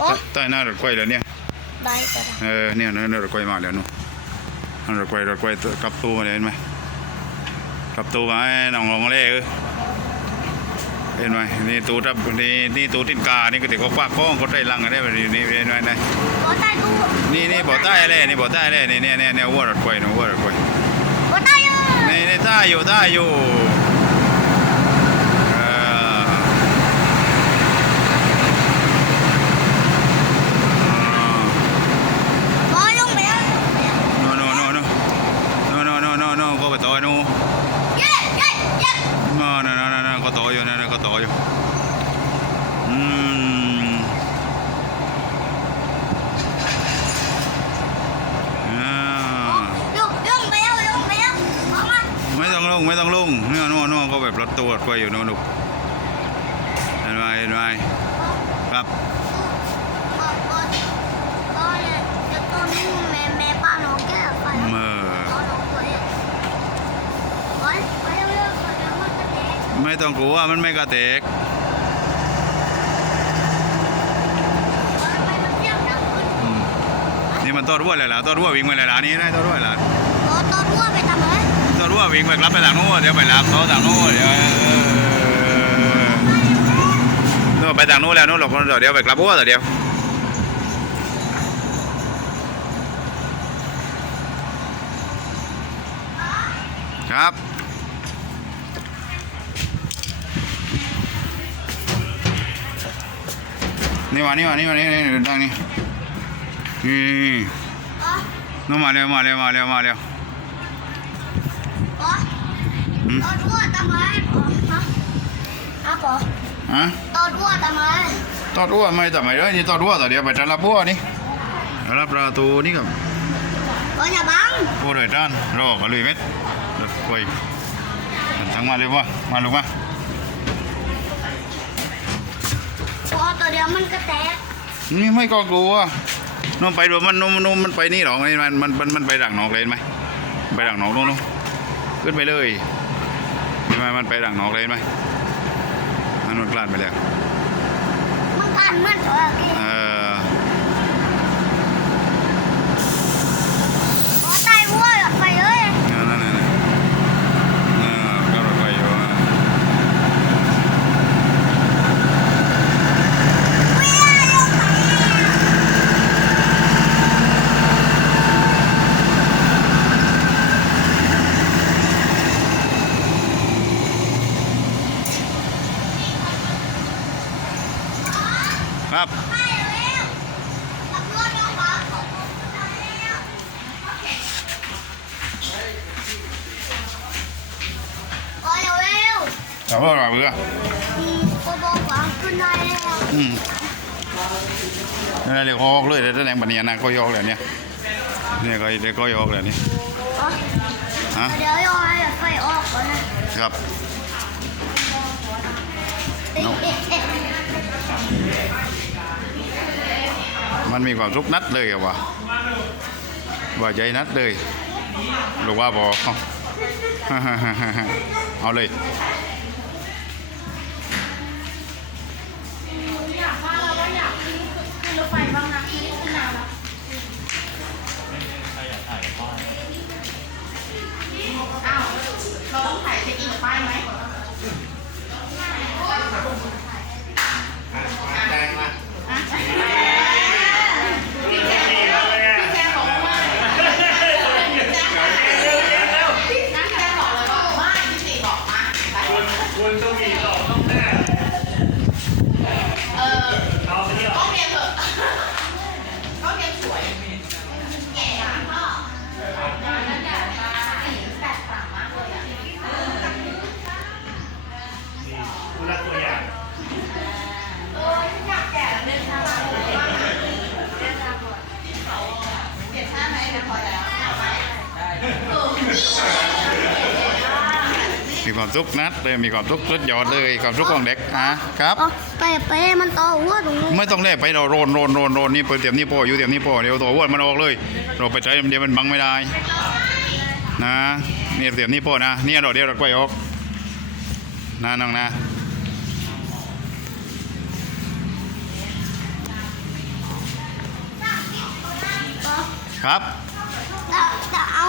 โอ้ใต้หน้ารถไฟแล้วเนี่ยได้ก็ได้เออเนี่ยนั่นรถไฟมาแล้วนู่นนั่นรถไฟรถไฟกลับตู้มาเลยเห็นไหมกลับตู้มาให้น้องลงเล่เออเห็นไหมนี่ตู้ทับนี่นี่ตู้ติดกานี่ก็ติดก็ควักข้องก็ได้ลังกันได้แบบนี้นี่เห็นไหมนี่โอ้ได้ดูนี่นี่บ่อใต้เลยนี่บ่อใต้เลยนี่เนี่ยเนี่ยเนี่ยวัวรถไฟนะวัวรถไฟโอ้ได้เออนี่นี่ใต้อยู่ใต้อยู่ โตนู่นนั่นนั่นนั่นก็โตอยู่นั่นก็โตอยู่อืมไม่ต้องลงไม่ต้องลงนื้อนัวนัวก็แบบรถตัวไปอยู่นู่นลูกเห็นไหมเห็นไหม ต้องกลัวมันไม่กระเตกโอ้ยไปมันเสียงดังขึ้นอืมนี่มันต้อรั่วเลยล่ะต้อรั่ววิ่งไปเลยล่ะนี่ได้ต้อรั่วล่ะโอ้ตัวรั่วไปทำไมต้อรั่ววิ่งไปกลับไปทางโน้นเดี๋ยวไปรับเขาทางโน้นเดี๋ยวเออโน่นไปทางโน้นแล้วโน้นหลบคนเดี๋ยวไปกลับวัวเดี๋ยวครับ นี่มานี่มานี่มานี่นี่เดินทางนี่นี่อ๋อนู่นมาเร็วมาเร็วมาเร็วมาเร็วอ๋ออืมตัวรั่วทำไมอ๋อฮะอะปอฮะตัวรั่วทำไมตอดรั่วไม่ทำไมเลยนี่ตอดรั่วแต่เดี๋ยวไปจะรับวัวนี่รับประตูนี่กับโอ้ยอย่าบังวัวเลยด้านรอกันเลยเม็ดรถไฟทั้งมาเลยว่ามาลูกมา พอตัวเดียวมันก็แตกนี่ไม่ก็กลัวน้องไปดูมันนุ่มนุ่มมันไปนี่หรอมันมันมันมันไปดักนองเลยไหมไปดักนองนู่นขึ้นไปเลยเห็นไมมันไปดักนองเลยไหมมันมันกลาดไปแล้ว มันกันมันตัวกี้ เออ โอ้ตายวัวไปเลย นั่นนั่นนั่นเออก็รถไฟอยู่อะ วิ่งลงไป ครับ ไปเร็วตำรวจลงมาขอแล้วโอ้ยเร็ว ถามว่าอะไรเบื่อ อืม โอ้บอกว่าขึ้นได้แล้วอืมนั่นเรียกออกเลยแต่แรงบันเนียนะก็ยอกแล้วเนี่ยเนี่ยก็เดี๋ยวก็ยอกแล้วนี่อ๋อฮะเดี๋ยวย่อยไฟออกก่อนนะครับเอ๊ะเอ๊ะเอ๊ะ มันมีความสุขนัดเลยอะวะว่าใจนัดเลยหรือว่าบอเอาเอาเลย คุณต้องมีต่อต้องแน่เออเอาไปที่ต้องเรียนเถอะต้องเรียนสวยแก่อะพ่อนั้นเนี่ยแตกต่างมากเลยอะคุณรักตัวอย่างเอออยากแก่แล้วเดินทางมาเลยว่าเดินทางก่อนเปลี่ยนท่าไหมเดี๋ยวพอแล้วเออ มีความสุขนัดเลยมีความสุขสุดยอดเลยความสุขของเด็กอะครับอ๋อไปไปมันต่อหัวตรงนู้นไม่ต้องเล่ไปเราโรนโรนโรนโรนนี่เปิดเตรียมนี่โปอยู่เตรียมนี่โปเดี๋ยวตัวอ้วนมันออกเลย เราไปใช้เดี๋ยวมันบังไม่ได้นะนี่เตรียมนี่โปนะเนี่ยเราเดี๋ยวเราไปออกนะน้องนะ ครับจะจะเอา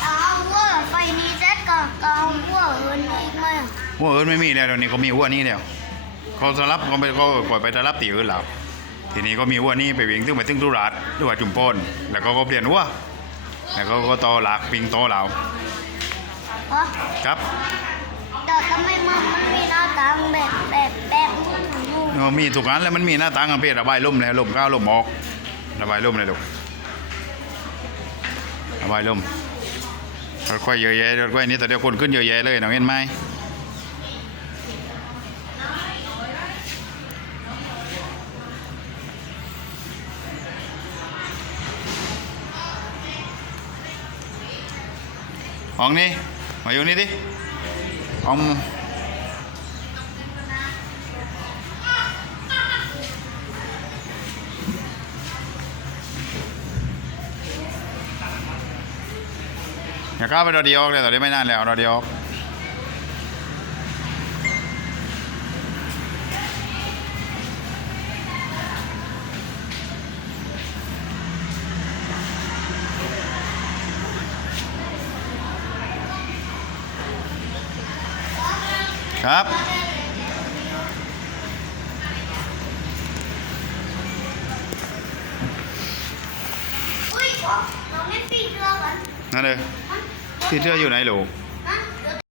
จะเอาวัวไฟนี้เส ร็จก็ก็เอาวัวอื่นอีกไหมอะหัวเอื่นไม่มีแล้วเดี๋ยวนี้เขามีหัวนี้แล้วเขาสลับเขาไปเขาปล่อยไปสลับตีอื่นแล้วทีนี้ก็มีหัวนี้ไปวิ่งถึงไปถึงตุรัสหรือว่าจุมพลแล้วก็ก็เปลี่ยนหัวแล้วก็ก็โตหลักวิ่งโต่อเราเพราะครับแต่ทำไมมันมันมีหน้าต่างแบบแบบแบบนู้นเออมีทุกอันแล้วมันมีหน้าต่างประเภทระบายลมแล้วลมเข้าวลมออกระบายลมเลยลูกระบายลม รถไฟเยอะแยะรถไฟนี้แต่เดียวคนขึ้นเยอะแยะเลยน้องเห็นไหมของนี่มาอยู่นี่ดิของ อย่าเข้าไปรอเดียวเลยตอนนี้ไม่นานแล้วรอเดียวครับอุ้ยพ่อเราไม่ปีนเรือกัน นั่นเลยที่เสื้ออยู่ไหนลูก